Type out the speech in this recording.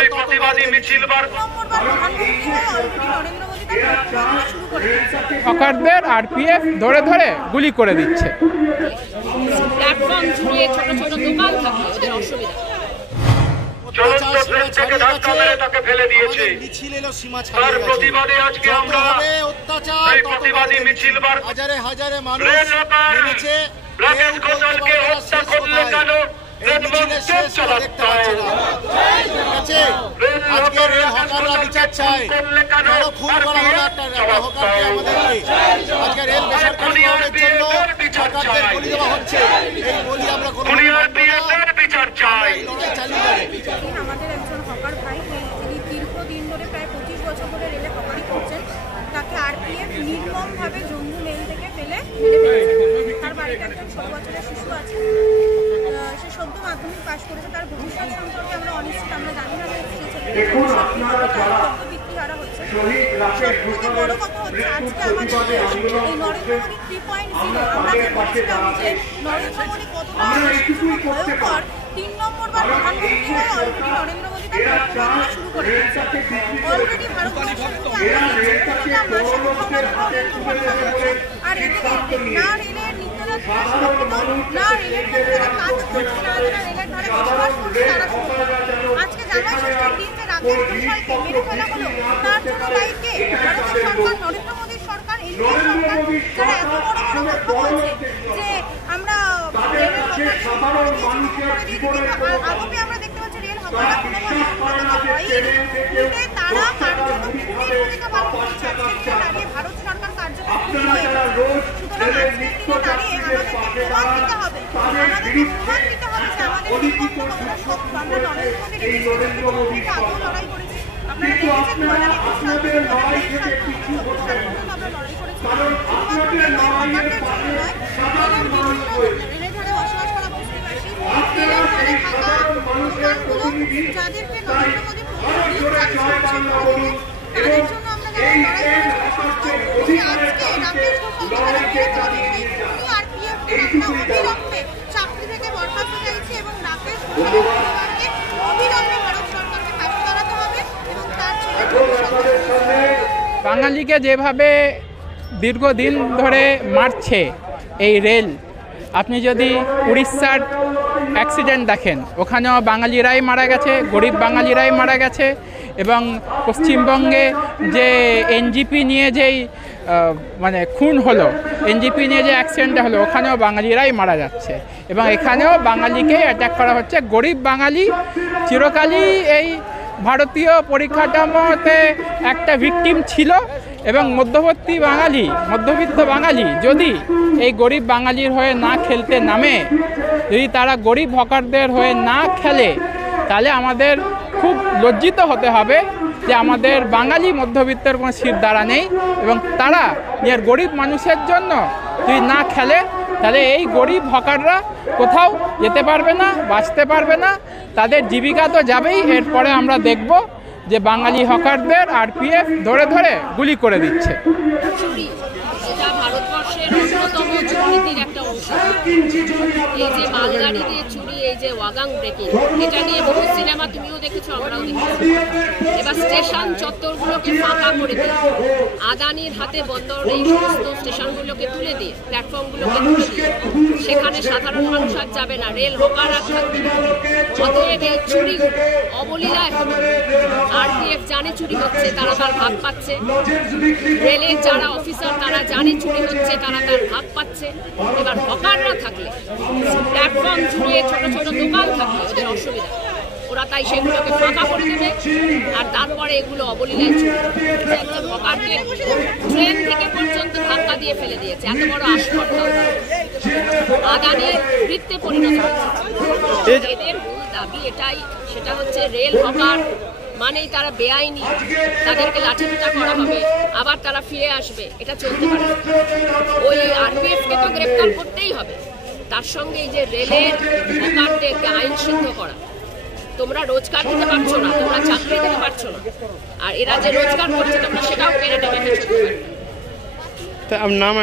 এই প্রতিবাদী মিছিল হকারদের আরপিএফ ধরে ধরে গুলি করে দিচ্ছে। প্ল্যাটফর্ম জুড়ে ছোট ছোট দোকান থাকে, ওদের অসুবিধা। চলন্ত ট্রেন থেকে ধাক্কা মেরে তাকে ফেলে দিয়েছে। তার প্রতিবাদে আজকে আমরা এই প্রতিবাদী মিছিল বার হাজারে হাজারে মানুষ নেমেছে। রাকেশ ঘোষালকে হত্যা করলে কেন আজকে রেল হকাররা বিচার চায়, কেন খুন করা হলো একটা হকারকে আমাদেরকে। আজকে রেল বেসরকারিকরণের জন্য সরকারদের বলি দেওয়া হচ্ছে, এই বলি আমরা কোনো বিচার চাই। লড়াই চালিয়ে যাবে। আমাদের একজন হকার ভাই, তিনি দীর্ঘদিন ধরে প্রায় 25 বছর ধরে রেলে হকারি করছেন, তাকে আরপিএফ নির্মমভাবে জম্মু মেল থেকে ফেলে মেরে ফেলেছে। তার বাড়িতে একজন 6 বছরের শিশু আছে, সে সদ্য মাধ্যমিক পাশ করেছে। তার ভবিষ্যৎ সম্পর্কে আমরা অনিশ্চিত, আমরা জানি না যে বিক্রি হারা হচ্ছে। সবথেকে বড় কথা হচ্ছে আজকে আমাদের এই নরেন্দ্র মোদী 3.0, আমরা যে বলছিলাম যে নরেন্দ্র মোদী কতটা ভয়ঙ্কর, 3 নম্বরবার প্রধানমন্ত্রী হয়ে অলরেডি নরেন্দ্র মোদী তার প্রতিযোগিতা শুরু করে দিয়েছে। অলরেডি ভারতবর্ষের প্রতি আমরা আর এদিকে না রেলের নিত্যতা সুরক্ষিত, না রেলের মধ্যে কাজ করছে, না রেলের ধারে বসবাস করছে তারা সুরক্ষিত। আজকে জানুয়ারি 6 দিন যে রাকেশ ঘোষালকে মেরে ফেলা হলো, তার জন্য দায়ী কে? ভারতের সরকার, নরেন্দ্র মোদীর সরকার, এনডিএ সরকার, যারা এত বড় বড় কথা বলছে যে আমরা রেলের আদপে আমরা দেখতে পাচ্ছি রেল হকাররা কোনোভাবে হয়নি, তারা কার্যত খুনের ভূমিকা পালন করছে। আজকে দাঁড়িয়ে ভারত সরকার কার্যত খুন হয়ে গেছে। সুতরাং আজকের দিনে দাঁড়িয়ে আমাদেরকে প্রমাণ দিতে হবে, আমাদেরকে প্রমাণ দিতে হবে যে আমাদের আমরা শক্ত, আমরা নরেন্দ্র মোদীর এই থেকে আগেও লড়াই করেছি। আপনারা দেখেছেন 2021 সাল থেকে 2023 সাল পর্যন্ত আমরা লড়াই করেছি। শুধুমাত্র রেলের হকারদের জন্য নয়, রেলের ধারে বসবাস করা বস্তিবাসী, রেলের ধারে থাকা দোকানগুলো, যাদেরকে নরেন্দ্র মোদী তাদের জন্য আমরা লড়াই করেছি। আজকে রাকেশ ঘোষালকে আরপিএফকে আমরা অবিলম্বে চাকরি থেকে বরখাস্ত চাইছি এবং রাকেশ ঘোষালের পরিবারকে অবিলম্বে ভারত সরকারকে পাশে দাঁড়াতে হবে এবং তার বাঙালিকে যেভাবে দীর্ঘদিন ধরে মারছে এই রেল, আপনি যদি উড়িষ্যার অ্যাক্সিডেন্ট দেখেন, ওখানেও বাঙালিরাই মারা গেছে, গরিব বাঙালিরাই মারা গেছে। এবং পশ্চিমবঙ্গে যে এনজিপি নিয়ে যেই মানে খুন হলো, এনজিপি নিয়ে যে অ্যাক্সিডেন্টটা হলো, ওখানেও বাঙালিরাই মারা যাচ্ছে এবং এখানেও বাঙালিকে অ্যাটাক করা হচ্ছে। গরিব বাঙালি চিরকালই এই ভারতীয় পরিকাঠামোতে একটা ভিকটিম ছিল এবং মধ্যবিত্ত বাঙালি যদি এই গরিব বাঙালির হয়ে না খেলতে নামে, যদি তারা গরিব হকারদের হয়ে না খেলে, তাহলে আমাদের খুব লজ্জিত হতে হবে যে আমাদের বাঙালি মধ্যবিত্তের কোনো শিরদাঁড়া নেই এবং তারা নিজের গরিব মানুষের জন্য যদি না খেলে, তাহলে এই গরিব হকাররা কোথাও যেতে পারবে না, বাঁচতে পারবে না, তাদের জীবিকা তো যাবেই। এরপরে আমরা দেখব যে বাঙালি হকারদের আরপিএফ ধরে ধরে গুলি করে দিচ্ছে। এটা ভারতবর্ষের অন্যতম দুর্নীতির একটা অংশ। এই যে মালগাড়ি দিয়ে চুরি, এই যে ওয়াগাং ব্রেকিং, এটা নিয়ে বহু সিনেমা তুমিও দেখেছো, আমরাও দেখেছি। এবার স্টেশন চত্বরগুলোকে ফাঁকা করে দিয়ে, আদানির হাতে বন্দর এই সমস্ত স্টেশনগুলোকে তুলে দিয়ে, প্ল্যাটফর্মগুলোকে তুলে দিয়ে, সেখানে সাধারণ মানুষ আর যাবে না, রেল হকাররা থাকবে। অতএব এই চুরি অবলীলায় হবে। আরপিএফ জানে চুরি হচ্ছে, তারা তার ভাগ পাচ্ছে। রেলের যারা অফিসার তারা জানে চুরি হচ্ছে, তারা তার ভাগ পাচ্ছে। এবার হকাররা থাকলে, প্ল্যাটফর্ম জুড়ে ছোট ছোট দোকান থাকলে ওদের অসুবিধা, ওরা তাই সেগুলোকে ফাঁকা করে দেবে আর তারপরে এগুলো অবলীলায় চুরি। একজন হকারকে ট্রেন থেকে পর্যন্ত ধাক্কা দিয়ে ফেলে দিয়েছে, এত বড় আস্পর্ধা আদানির বৃত্তে পরিণত হয়েছে। এদের মূল দাবি এটাই, সেটা হচ্ছে রেল হকার মানেই তারা বেআইনি, তাদেরকে লাঠিপিটা করা হবে, আবার তারা ফিরে আসবে, এটা চলতে পারে। ওই আরপিএফকে তো গ্রেপ্তার করতেই হবে, তার সঙ্গে এই যে রেলের হকারদেরকে আইন সিদ্ধ করা। তোমরা রোজগার দিতে পারছো না, তোমরা চাকরি দিতে পারছো না, আর এরা যে রোজগার করছে তোমরা সেটাও কেড়ে নেবে। আমার নাম